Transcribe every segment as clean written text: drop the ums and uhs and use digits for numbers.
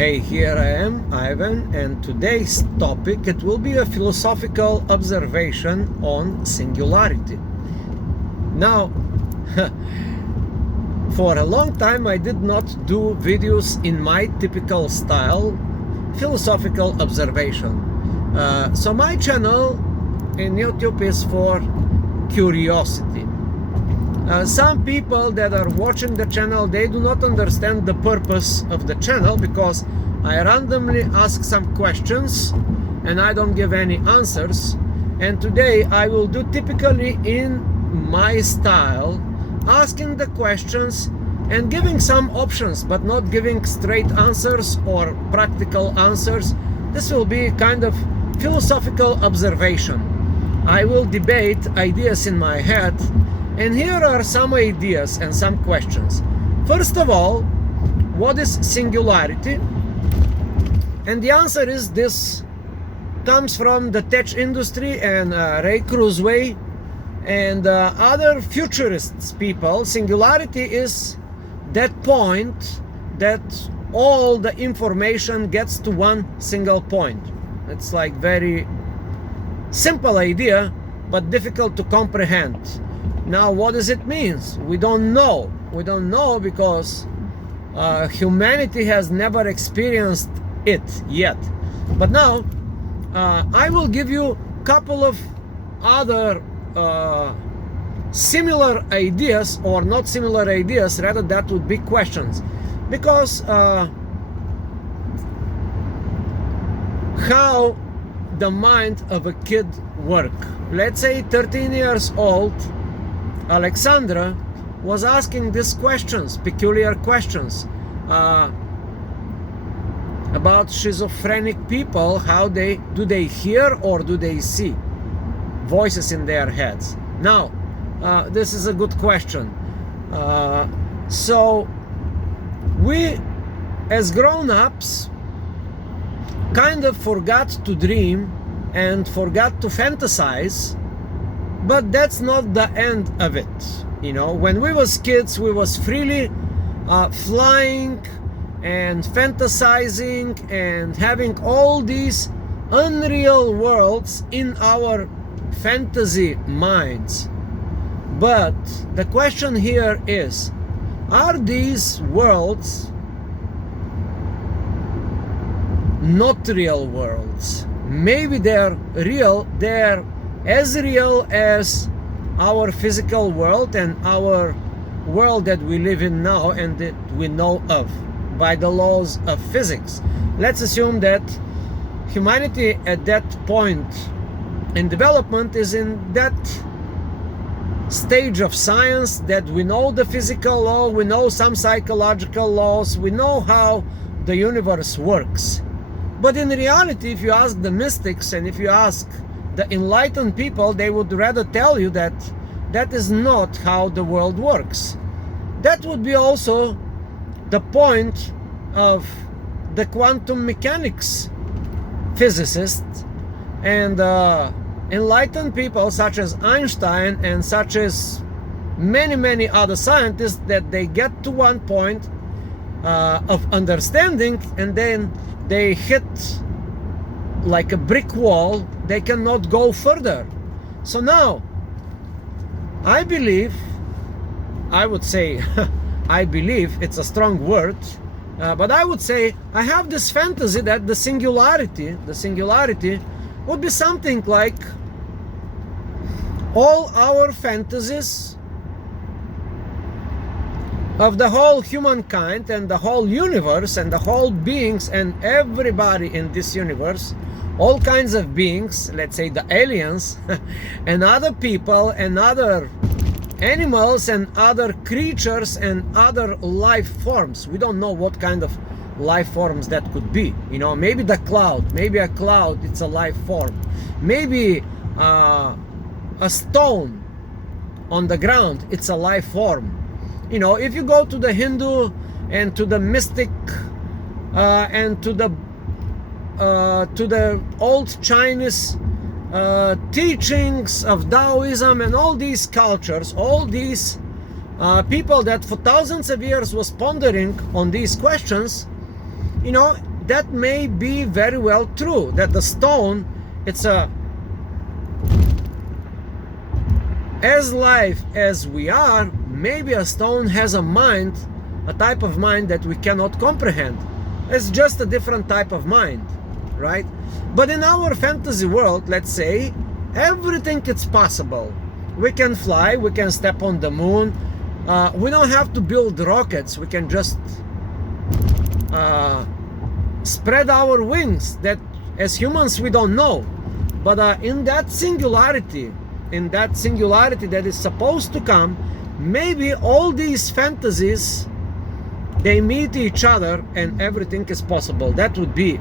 Hey, here I am, Ivan, and today's topic, it will be a philosophical observation on singularity. Now, for a long time I did not do videos in my typical style, philosophical observation. So my channel in YouTube is for curiosity. Some people that are watching the channel, they do not understand the purpose of the channel because I randomly ask some questions and I don't give any answers. And today I will do typically in my style, asking the questions and giving some options, but not giving straight answers or practical answers. This will be kind of philosophical observation. I will debate ideas in my head. And here are some ideas and some questions. First of all, what is singularity? And the answer is this comes from the tech industry and Ray Kurzweil and other futurists people. Singularity is that point that all the information gets to one single point. It's like very simple idea, but difficult to comprehend. Now, what does it mean? We don't know. We don't know because humanity has never experienced it yet. But now, I will give you a couple of other similar ideas, or not similar ideas, rather that would be questions. Because how the mind of a kid works. Let's say 13 years old, Alexandra was asking these questions, peculiar questions about schizophrenic people. How do they hear or do they see voices in their heads? Now, this is a good question. So we as grown-ups kind of forgot to dream and forgot to fantasize. But that's not the end of it. You know, when we was kids, we was freely flying and fantasizing and having all these unreal worlds in our fantasy minds. But the question here is, are these worlds not real worlds? Maybe they're real, they're as real as our physical world and our world that we live in now and that we know of by the laws of physics. Let's assume that humanity at that point in development is in that stage of science that we know the physical law, we know some psychological laws, we know how the universe works. But in reality, if you ask the mystics and if you ask the enlightened people, they would rather tell you that that is not how the world works. That would be also the point of the quantum mechanics physicists and enlightened people such as Einstein and such as many other scientists, that they get to one point of understanding and then they hit like a brick wall. They cannot go further. So now, I would say, I believe, it's a strong word, but I would say I have this fantasy that the singularity would be something like all our fantasies of the whole humankind and the whole universe and the whole beings and everybody in this universe, all kinds of beings, let's say the aliens, and other people and other animals and other creatures and other life forms. We don't know what kind of life forms that could be. You know, maybe the cloud, maybe a cloud, it's a life form. Maybe a stone on the ground, it's a life form. You know, if you go to the Hindu and to the mystic and to the old Chinese teachings of Taoism and all these cultures, all these people that for thousands of years was pondering on these questions, you know, that may be very well true, that the stone, it's as life as we are, maybe a stone has a mind, a type of mind that we cannot comprehend. It's just a different type of mind, right? But in our fantasy world, let's say, everything is possible. We can fly, we can step on the moon, we don't have to build rockets, we can just spread our wings, that as humans we don't know. But in that singularity that is supposed to come, maybe all these fantasies, they meet each other and everything is possible. That would be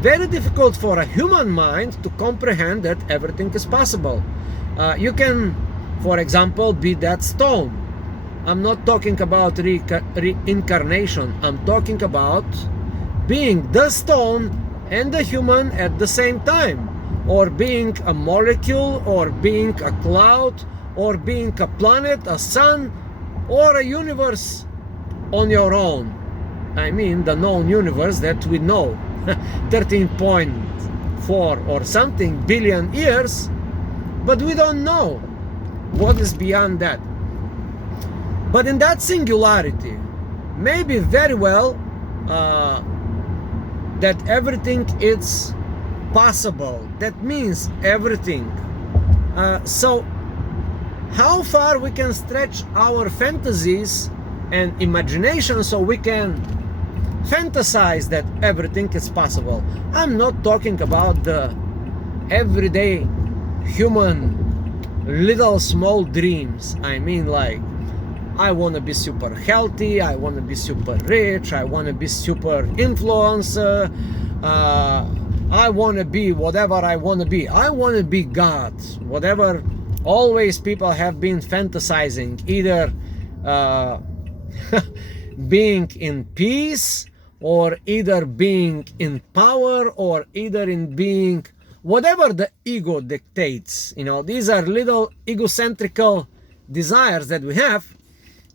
very difficult for a human mind to comprehend that everything is possible. You can, for example, be that stone. I'm not talking about reincarnation. I'm talking about being the stone and the human at the same time, or being a molecule, or being a cloud, or being a planet, a sun, or a universe on your own. I mean the known universe that we know, 13.4 or something billion years, but we don't know what is beyond that. But in that singularity, maybe very well that everything is possible. That means everything. So how far we can stretch our fantasies and imagination so we can fantasize that everything is possible. I'm not talking about the everyday human little small dreams. I mean, like, I want to be super healthy, I want to be super rich, I want to be super influencer, I want to be whatever I want to be. I want to be God, whatever always people have been fantasizing, either being in peace, or either being in power, or either in being whatever the ego dictates. You know, these are little egocentrical desires that we have.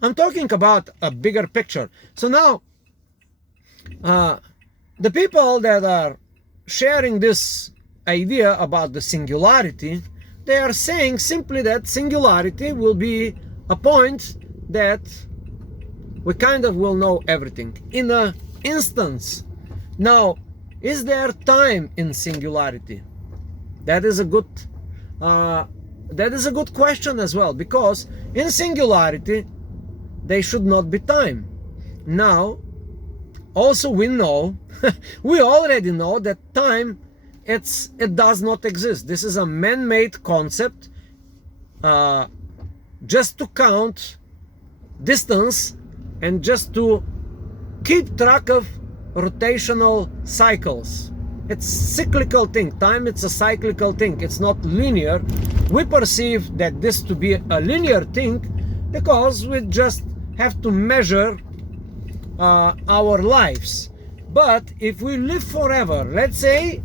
I'm talking about a bigger picture. So now, the people that are sharing this idea about the singularity, they are saying simply that singularity will be a point that we kind of will know everything in an instance. Now, is there time in singularity? That is a good question as well, because in singularity they should not be time. Now, also we know, we already know that time, it does not exist. This is a man-made concept, just to count distance and just to keep track of rotational cycles. It's cyclical thing. Time, it's a cyclical thing. It's not linear. We perceive that this to be a linear thing because we just have to measure our lives. But if we live forever, let's say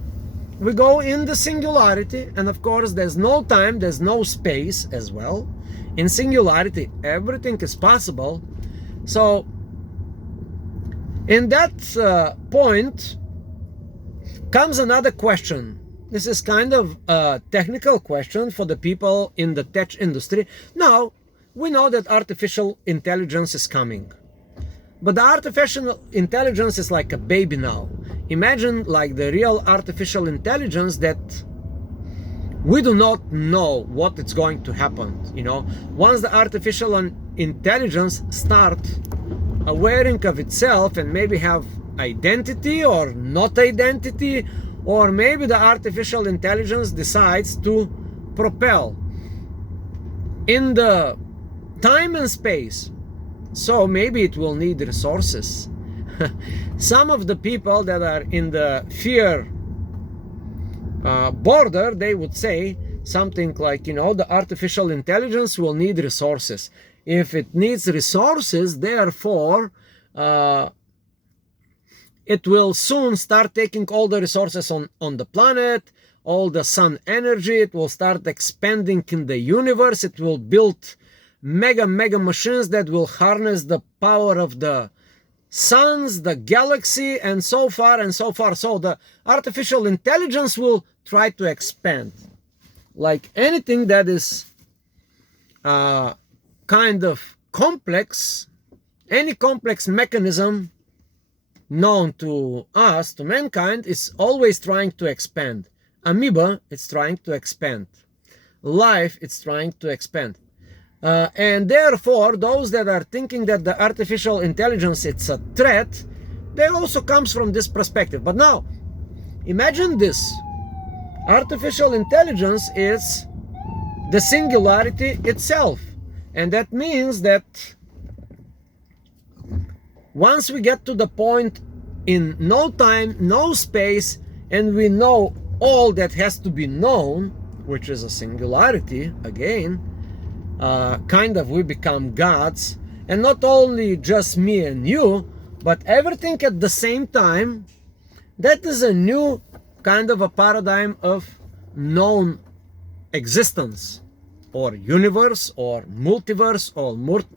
we go in the singularity, and of course there's no time, there's no space as well. In singularity, everything is possible. So in that point comes another question. This is kind of a technical question for the people in the tech industry. Now, we know that artificial intelligence is coming. But the artificial intelligence is like a baby now. Imagine like the real artificial intelligence that we do not know what is going to happen. You know, once the artificial intelligence start awareing of itself and maybe have identity or not identity, or maybe the artificial intelligence decides to propel in the time and space. So maybe it will need resources. Some of the people that are in the fear border, they would say something like, you know, the artificial intelligence will need resources. If it needs resources, therefore, it will soon start taking all the resources on the planet, all the sun energy. It will start expanding in the universe. It will build mega machines that will harness the power of the suns, the galaxy, and so far and so far. So the artificial intelligence will try to expand. Like anything that is kind of complex, any complex mechanism known to us, to mankind, is always trying to expand. Amoeba, it's trying to expand. Life, it's trying to expand. And therefore, those that are thinking that the artificial intelligence it's a threat, they also comes from this perspective. But now, imagine this. Artificial intelligence is the singularity itself. And that means that once we get to the point in no time, no space, and we know all that has to be known, which is a singularity, again, kind of we become gods, and not only just me and you, but everything at the same time. That is a new kind of a paradigm of known existence, or universe, or multiverse, or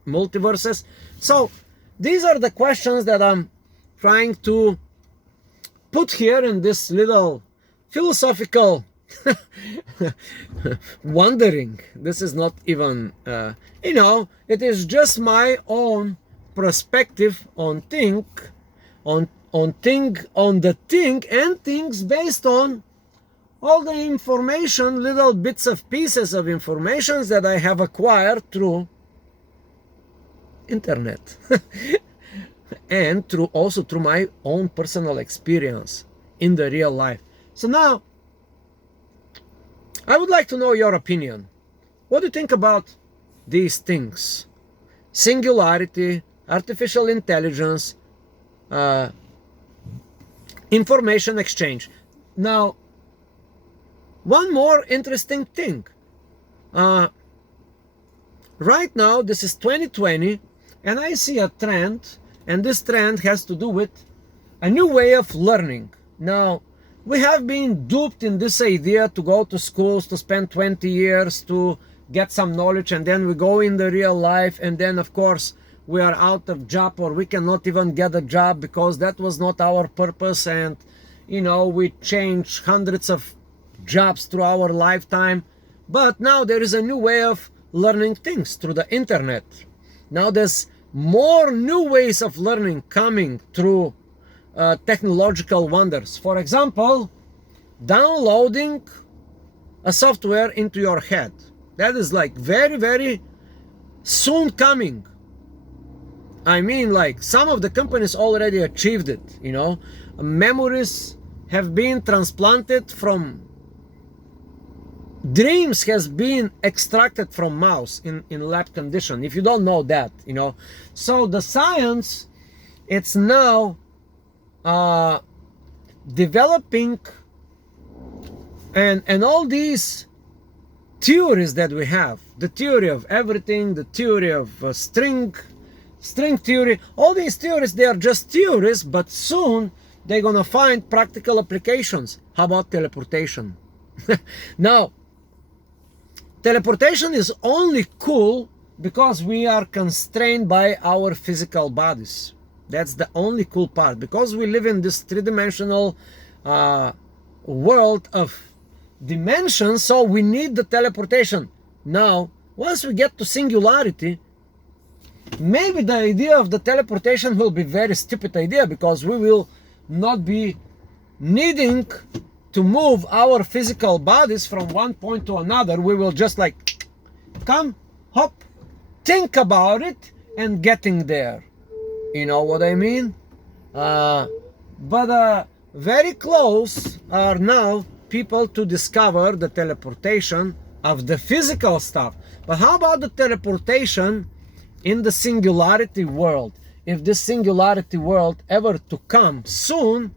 multiverses. So these are the questions that I'm trying to put here in this little philosophical wondering. This is not even, it is just my own perspective on the thing and things based on all the information, little bits of pieces of information that I have acquired through internet and also through my own personal experience in the real life. So now I would like to know your opinion. What do you think about these things? Singularity, artificial intelligence, information exchange. Now, one more interesting thing. Right now, this is 2020, and I see a trend, and this trend has to do with a new way of learning. Now, we have been duped in this idea to go to schools, to spend 20 years to get some knowledge, and then we go in the real life, and then of course we are out of job, or we cannot even get a job because that was not our purpose, and we changed hundreds of jobs through our lifetime. But now there is a new way of learning things through the internet. Now there's more new ways of learning coming through technological wonders. For example, downloading a software into your head. That is like very, very soon coming. I mean, like some of the companies already achieved it, Memories have been transplanted from dreams, has been extracted from mouse in lab condition, if you don't know that, So the science, it's now developing, and all these theories that we have, the theory of everything, the theory of string theory, all these theories, they are just theories, but soon they're gonna find practical applications. How about teleportation? Now, teleportation is only cool because we are constrained by our physical bodies. That's the only cool part, because we live in this three-dimensional world of dimensions, so we need the teleportation. Now, once we get to singularity, maybe the idea of the teleportation will be very stupid idea, because we will not be needing to move our physical bodies from one point to another. We will just like come, hop, think about it, and getting there. You know what I mean? But very close are now people to discover the teleportation of the physical stuff. But how about the teleportation in the singularity world? If this singularity world ever to come soon,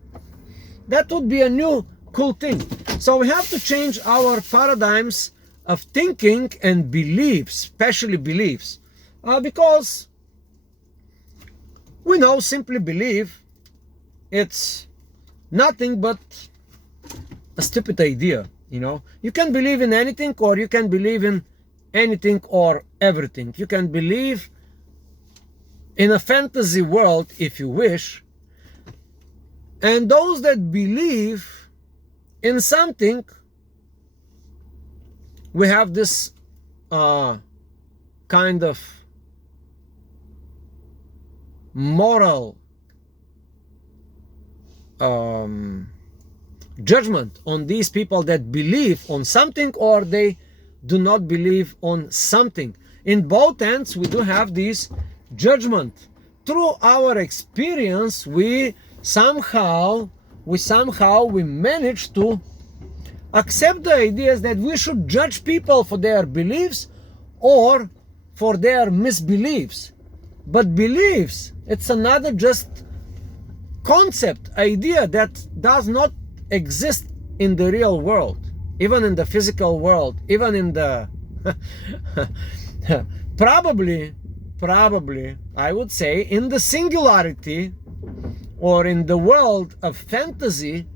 that would be a new cool thing. So we have to change our paradigms of thinking and beliefs, especially beliefs, because we know simply believe it's nothing but a stupid idea. You can believe in anything, or you can believe in anything or everything. You can believe in a fantasy world, if you wish, and those that believe in something, we have this kind of moral judgment on these people that believe on something or they do not believe on something. In both ends, we do have this judgment. Through our experience, we somehow manage to accept the ideas that we should judge people for their beliefs or for their misbeliefs. But beliefs, it's another just concept, idea that does not exist in the real world, even in the physical world, even in the probably I would say in the singularity, or in the world of fantasy,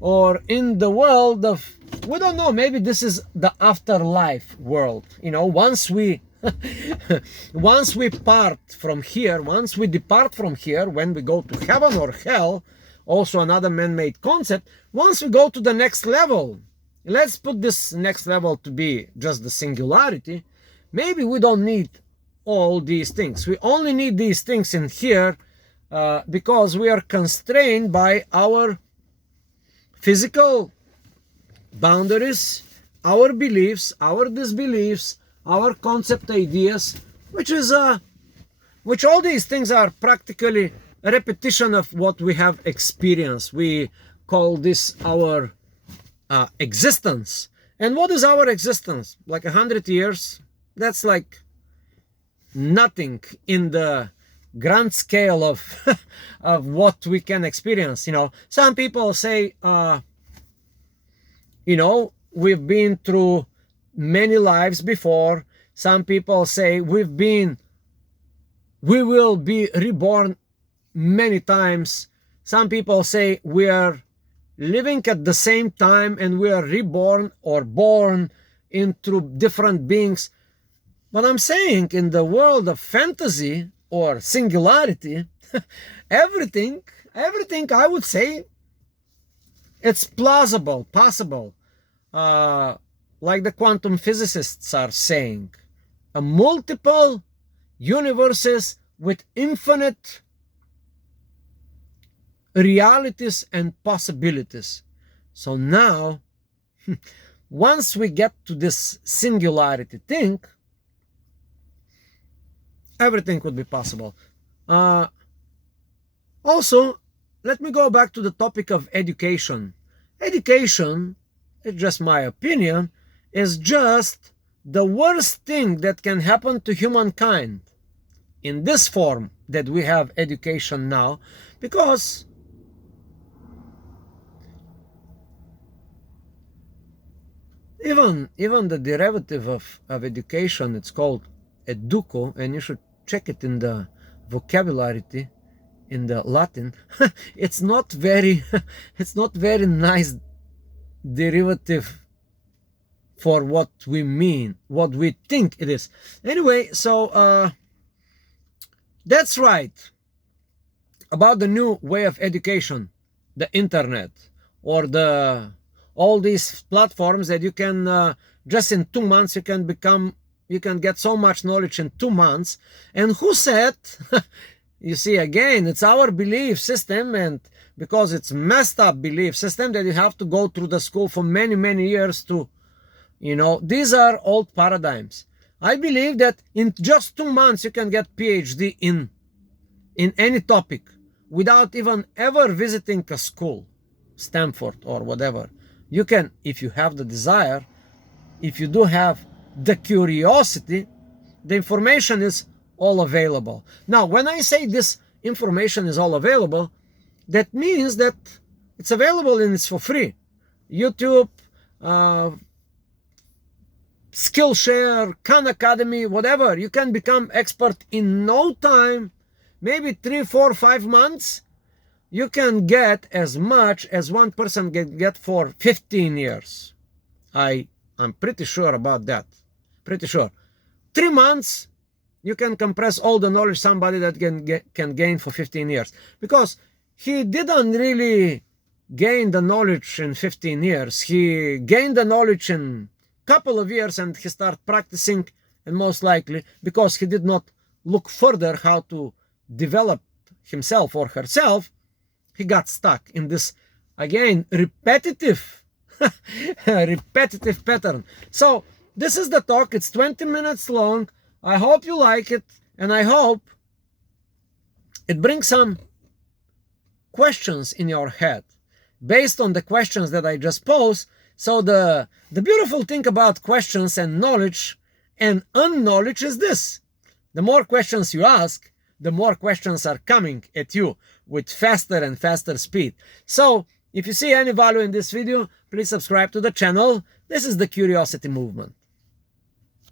or in the world of, we don't know, maybe this is the afterlife world. You know, once we once we depart from here, when we go to heaven or hell, also another man-made concept, once we go to the next level, let's put this next level to be just the singularity, maybe we don't need all these things. We only need these things in here because we are constrained by our physical boundaries, our beliefs, our disbeliefs, our concept ideas, which all these things are practically a repetition of what we have experienced. We call this our existence. And what is our existence? Like 100 years? That's like nothing in the grand scale of of what we can experience. You know, some people say, you know, we've been through many lives before. Some people say we will be reborn many times. Some people say we are living at the same time and we are reborn or born into different beings. But I'm saying in the world of fantasy or singularity, everything I would say it's plausible, possible. Like the quantum physicists are saying, a multiple universes with infinite realities and possibilities. So now, once we get to this singularity thing, everything could be possible. Also, let me go back to the topic of education. Education, it's just my opinion, is just the worst thing that can happen to humankind in this form that we have education now, because even the derivative of education, it's called educo, and you should check it in the vocabulary, in the Latin. It's not very nice derivative for what we mean, what we think it is. Anyway, so that's right about the new way of education, the internet, or all these platforms that you can just in 2 months you can get so much knowledge in 2 months. And who said you see, again, it's our belief system, and because it's messed up belief system that you have to go through the school for many years to, you know, these are old paradigms. I believe that in just 2 months you can get PhD in any topic without even ever visiting a school, Stanford or whatever. You can, if you have the desire, if you do have the curiosity, the information is all available. Now, when I say this information is all available, that means that it's available and it's for free. YouTube, Skillshare, Khan Academy, whatever. You can become expert in no time, maybe 3, 4, 5 months. You can get as much as one person can get for 15 years. I'm pretty sure about that. Pretty sure. 3 months, you can compress all the knowledge somebody that can gain for 15 years. Because he didn't really gain the knowledge in 15 years. He gained the knowledge in a couple of years and he started practicing, and most likely because he did not look further how to develop himself or herself, he got stuck in this, again, repetitive repetitive pattern. So this is the talk. It's 20 minutes long. I hope you like it, and I hope it brings some questions in your head based on the questions that I just posed. So the beautiful thing about questions and knowledge and unknowledge is this: the more questions you ask, the more questions are coming at you with faster and faster speed. So if you see any value in this video, please subscribe to the channel. This is the Curiosity Movement.